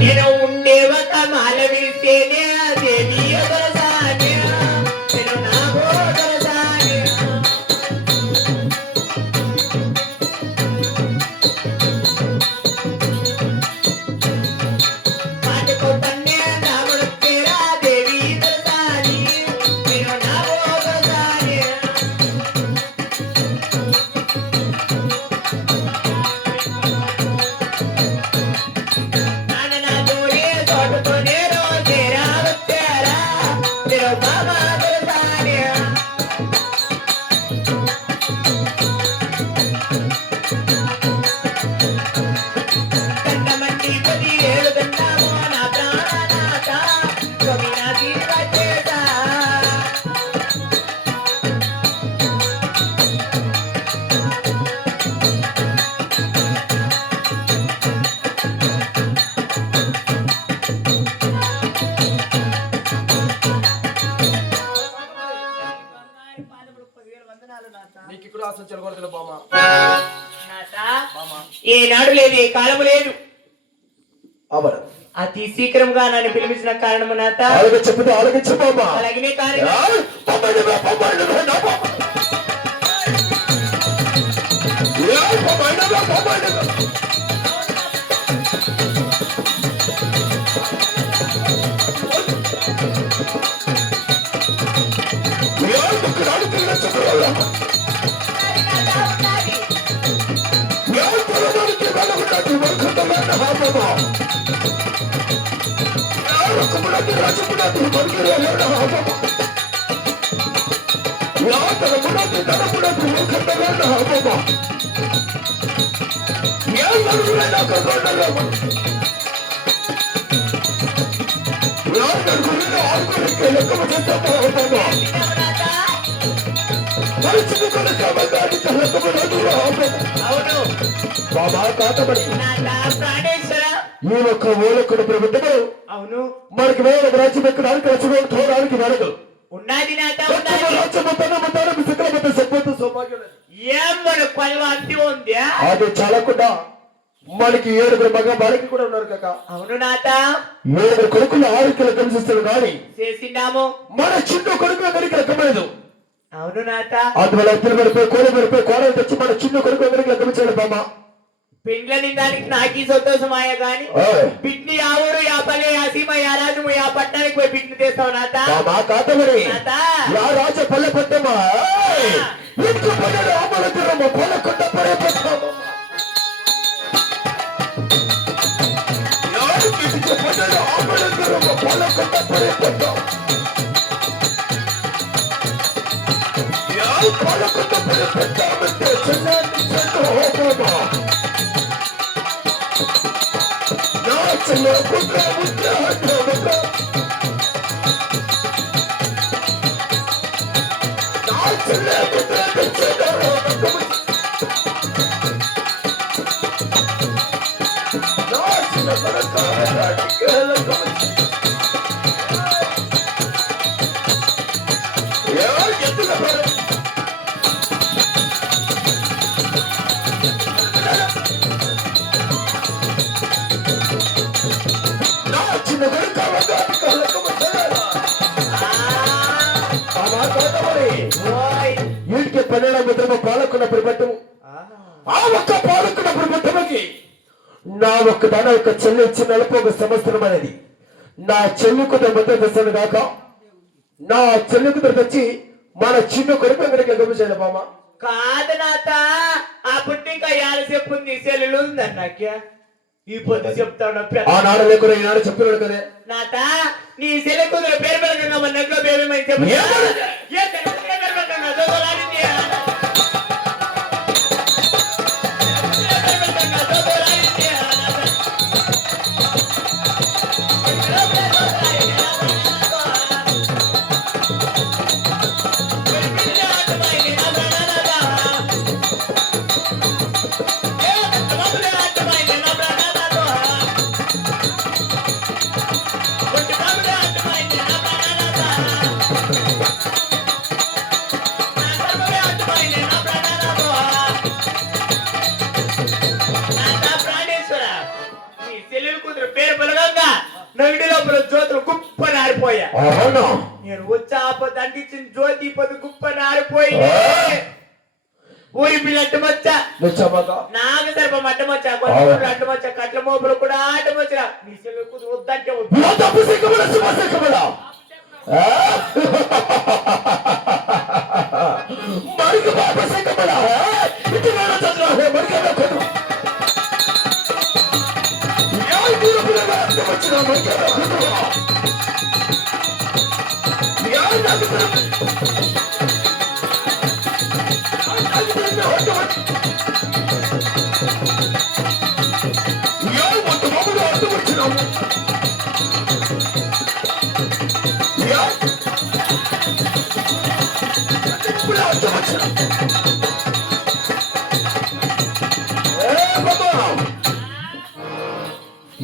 నేను ఉండే ఒక మాల విడితేనే దేవి దొరసానే నేను నాగో దొరసానే పాటకు పన్నే నాగుడు పేరా దేవి దొరసాని నేను నాగో దొరసానే ఏనాడు లేదు ఏ కాలము లేదు అతి శీఘ్రంగా నన్ను పిలిపించిన కారణము నాత అలాగనే బాబా కాటబడి ఈ ఒక్క ఓలకుడు ప్రభుత్వము అవును మనకి వేరే రాజ్యం ఎక్కడానికి వచ్చడానికి వెనక ఉన్నది అది చాలకుండా మనకి 7 మగ బాలికి కూడా ఉన్నారు కాక. అవును నాట 7 కొడుకులు 6 కిలో కనిపిస్తారు కానీ చేసిందాము మన చిన్న కొడుకు అందరికి రకమలేదు. అవును నాట అందువల్ల ఎత్తులు పడిపోయి కోడలు తెచ్చి మన చిన్న కొడుకు అందరికి రకమించాడు బామ్మ. పెండ్ల నిందానికి నాకి సంతోషమాయ గాని పిట్ని ఆ ఊరు యా పల్లె యా సీమ యా రాజు యా పట్టణానికి పోయి పిట్ని తెస్తావు నాట కాతమని యా రాజ పల్లె పట్టమా ఇంకో పల్లెలు అమలుతురమ్మ పొల కొట్ట పడే పట్టమమ్మ పల్లెలు అమలుతురమ్మ పొల కొట్ట పడే పట్టం పొల కొట్ట పడే పట్టమంటే చిన్నాన్ని చెట్టు హోమమ్మా వీటికి 12వ పాలకున్న ప్రభుత్వము ఆ ఒక్క పాలకున్న ప్రభుత్వముకి నా ఒక్క దాని ఒక చెల్లి ఇచ్చి 41 సంవత్సరం అనేది నా చెల్లికుత మధ్య తెస్తాను కాక నా చెల్లికుత తెచ్చి మన చిన్న కొడుకు ఎక్కడికి గమనించాడు బామ్మ కాదు నాత ఆ పుట్టిక యాడ చెప్పుంది సెల్లులు ఉందన్నాక్యా ఈ పొద్దు చెప్తాను ఆనాడు లేకుండా ఈనాడు చెప్తున్నాడు కదా నాత నీ సెల్లి కుదురు పేరు పెరగంగా మన నగ్లో బేబీ చెప్పు పేరు బలగా నగిడి లోపల జ్యోతులు గుప్ప నారిపోయా అవునా నేను వచ్చి ఆపద అంటించిన జ్యోతి పొద్దు గుప్ప నారిపోయి ఊరి పిల్ల అడ్డమచ్చ నిజమగా నాకు సరిప అడ్డమచ్చ కొంచెం అడ్డమచ్చ కట్ల మోపులు కూడా అడ్డమచ్చరా నీ చెల్లి వద్దంటే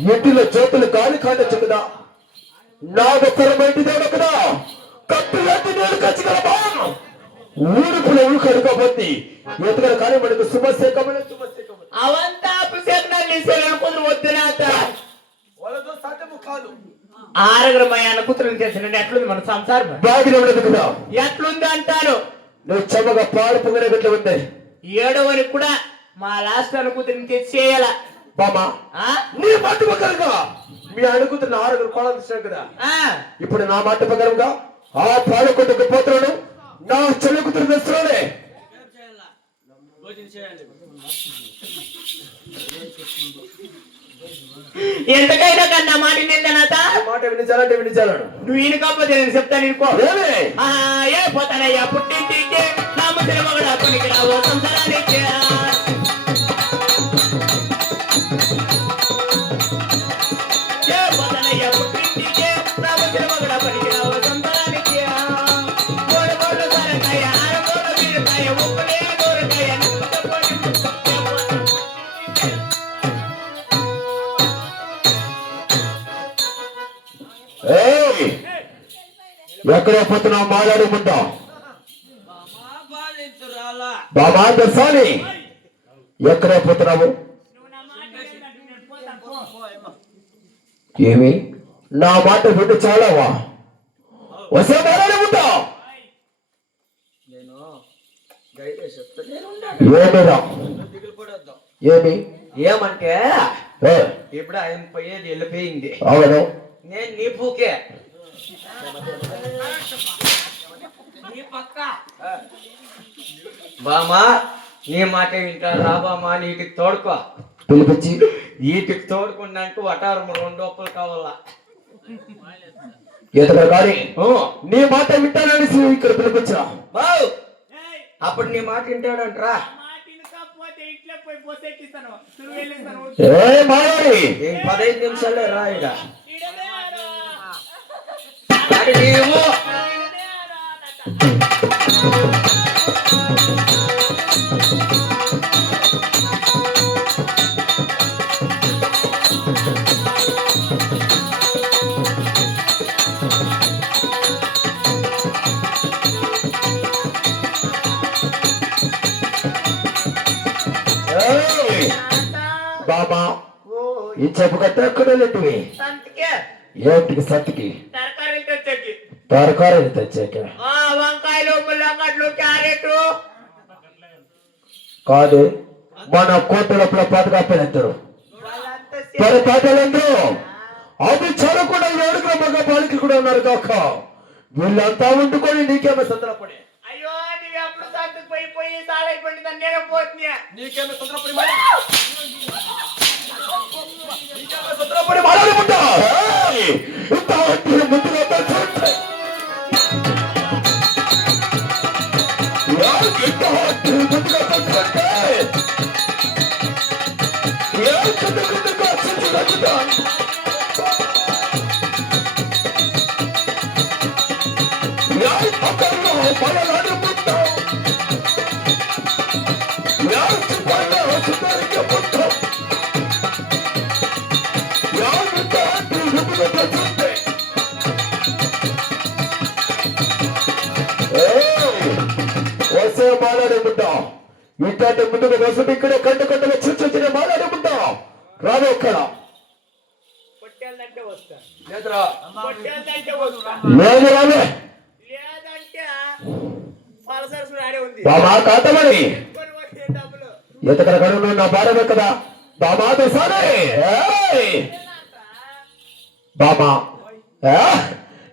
ఇంటిలో జ్యోతులు గాలి కాండొచ్చు కదా నా ఒక్కరమైంది దేవుడు కదా కట్టు లాంటి నేను ఖచ్చితంగా ఊరుకుల ఊరు కడుకోబోద్ది ఎదుగల కానీ మనకు శుభశేఖమైన అవంతా అభిషేకం కొందరు వద్దునాత కాదు ఆరగ్రమయ్యాన కూతురు తెలిసిన ఎట్లుంది మన సంసారం బాగా ఉండదు కదా ఎట్లుంది అంటారు నువ్వు చెమ్మగా పాలు పొంగిన గట్ల ఉంది ఏడవని కూడా మా లాస్ట్ అనుకూతురిని తెచ్చేయాల బామా నీ మాట ప్రకారంగా మీ అడుగుతున్న 6 కోడలు ఇచ్చారు కదా ఇప్పుడు నా మాట ప్రకారంగా ఆ పాలు కొట్టుకు పోతున్నాడు నా చెల్లి కూతురు తెస్తున్నాడే ఎంతకైనా కన్నా మాట నిందనాత మాట వినిచాలంటే వినిచాలను నువ్వు ఈయనకపోతే నేను చెప్తాను ఇంకో ఏ పోతానయ్యా పుట్టింటికి నా ముసలి మగడా పనికి రావు సంసారానికి ఏ పోతానయ్యా పుట్టింటికి నా ముసలి మగడా పనికి రావు సంసారానికి కోడి కోళ్ళు సరకాయ ఆరకోళ్ళ బీరకాయ ఉప్పులే దూరకాయ ఎక్కడే పోతున్నావు మాట్లాడి ముందా బాబా దర్శాలి ఎక్కడే పోతున్నావు ఏమి నా మాట వింటు చాలావా వసే మాట్లాడి ముందా ఏమిరా ఏమి ఏమంటే ఏ, ఇప్పుడు ఆయన పోయేది వెళ్ళిపోయింది అవును నేను నీ పూకే నీ పక్క బామా నీ మాట వింటారా బామా నీటికి తోడుకో పిలిపించి వీటికి తోడుకున్నాక వటారం 2 ఒప్పులు కావాలా ఎదురు కానీ నీ మాట వింటానని ఇక్కడ పిలిపించా బావు అప్పుడు నీ మాట వింటాడంటరా ఏ మాట్లాడి 15 నిమిషాలే రా ఇక నీవు బాబా ఈ చెప్పు కట్ట ఎక్కడ లేటివి ఏంటికి సంతికి తరకారీలు తెచ్చాక వంకాయలు ముల్లగడ్లు క్యారెట్ కాదు మన కోటలప్పుడు పాతకాపేలందరూ పది పాటలందరూ అది చదవకుండా 7 మగ బాలికలు కూడా ఉన్నారు కాక వీళ్ళంతా వండుకొని నీకేమో సందరపడి అయ్యో నీవు ఎప్పుడు సంతకు పోయి సాలైపోయింది దాన్ని నేనే పోతున్నా నీకేమో సందరపడి సందరపడి మాట్లాడుకుంటా ఇంత ముందుగా చూడండి వస్తే మాట్లాడేముంటా ఇట్లాంటి ముందుకు వసతి ఇక్కడే కంట కంటగా చూచొచ్చిన మాట్లాడేముంటా రాదు అక్కడ పొట్టేళ్ళంటే వస్తా, లేదురా పొట్టేళ్ళంటే వస్తా, లేదు రాలే లేదంటే పలసరసు ఆడే ఉంది. బామా కాతమని ఎత్తుకొని వచ్చే డబ్బులు ఎతకడ కడుగు నా భార్య కదా బామా తెలుసానే బామా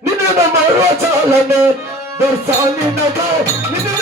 నిన్ను నమ్మవచ్చాలని దర్శాన్ని నవ్వు నిన్ను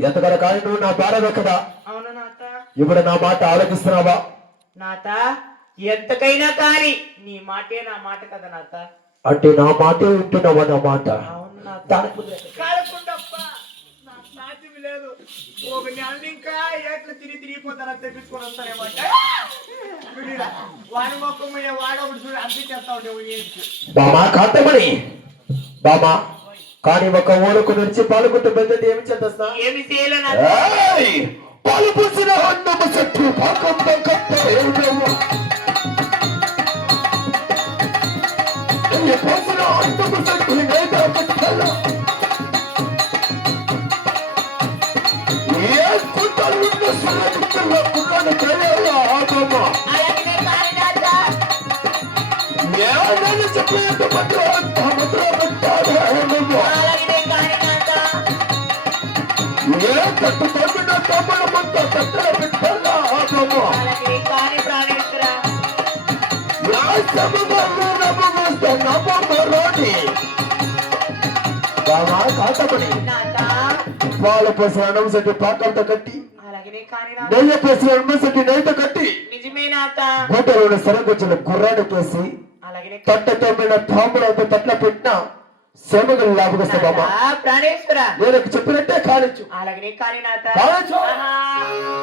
ఎంతకడ కానీ నువ్వు నా భార్య కదా అవును నాత. ఇప్పుడు నా మాట ఆలోచిస్తున్నావా నాత ఎంతకైనా కానీ నీ మాటే నా మాట కదా నాత. అంటే నా మాటే వింటున్నావా నా మాట అవును నాత. దానికి కాలకుండప్ప నాకు సాధ్యం లేదు. ఒక నెల ఇంకా ఎట్లా తిరిగిపోతారని తెప్పించుకొని వస్తానేమంట. వాడి మొక్కం వాడొకటి చూడు అందించేస్తా ఉండే బామా కాంతమణి బామా కానీ ఒక ఊరకు నుంచి పాల్గొట్టు పెద్దది ఏమి చేస్తా ఏమి చేయలేనా పాలు పూసిన అన్నము చెట్టు పాకంతో కప్ప పోసిన అన్నము చెట్టు లేదా పెట్టాల ఏ కుట్టాలు ఉన్న సురక్షితంగా కుట్టాలు చేయాలా ఆగమ్మ నేను చెప్పేది ముద్ర పెట్టాలి ఏ కట్టు తగ్గిన తమ్ముడు మొత్తం కట్టెల పెట్టాలా ఆగమ్మ పాలు పోసిన అన్నం సెట్టి పాకంతో కట్టి నెయ్యి పోసిన అన్నం సెట్టి నెయ్యితో కట్టి నిజమే నాత. గూటలోని సరగొచ్చిన గుర్రాన్ని కేసి తట్ట తమ్మిన తాములతో తట్ల పెట్టిన సోమగలు లాభకొస్తా బాబా ప్రాణేశ్వర నేను చెప్పినట్టే కానిచ్చు అలాగనే కానీ నాత. కానిచ్చు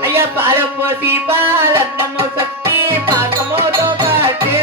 అయ్యా పాలం పోసి పాలన్నము సత్తి పాకమోతో కాటే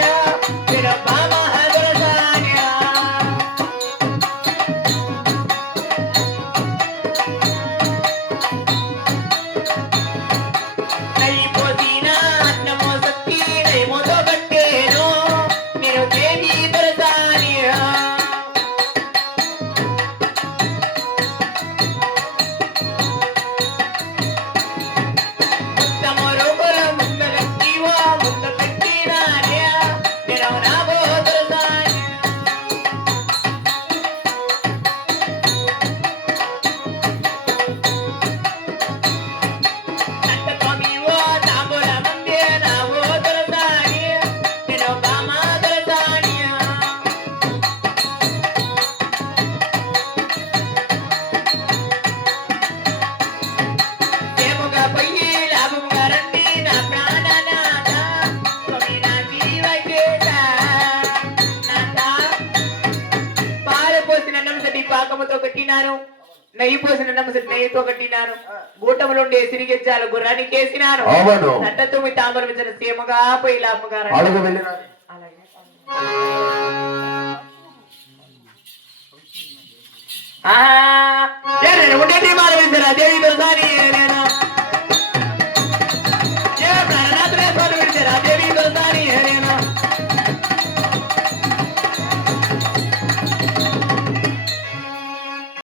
నెయ్యి పోసిన నెయ్యితో కట్టినాను. గూటములు ఉండే సిరిగెచ్చాలు గుర్రానికి వేసినాను. నట్ట తొమ్మిది తామర విచ్చిన సీమగా పోయి లాభగారు దేవి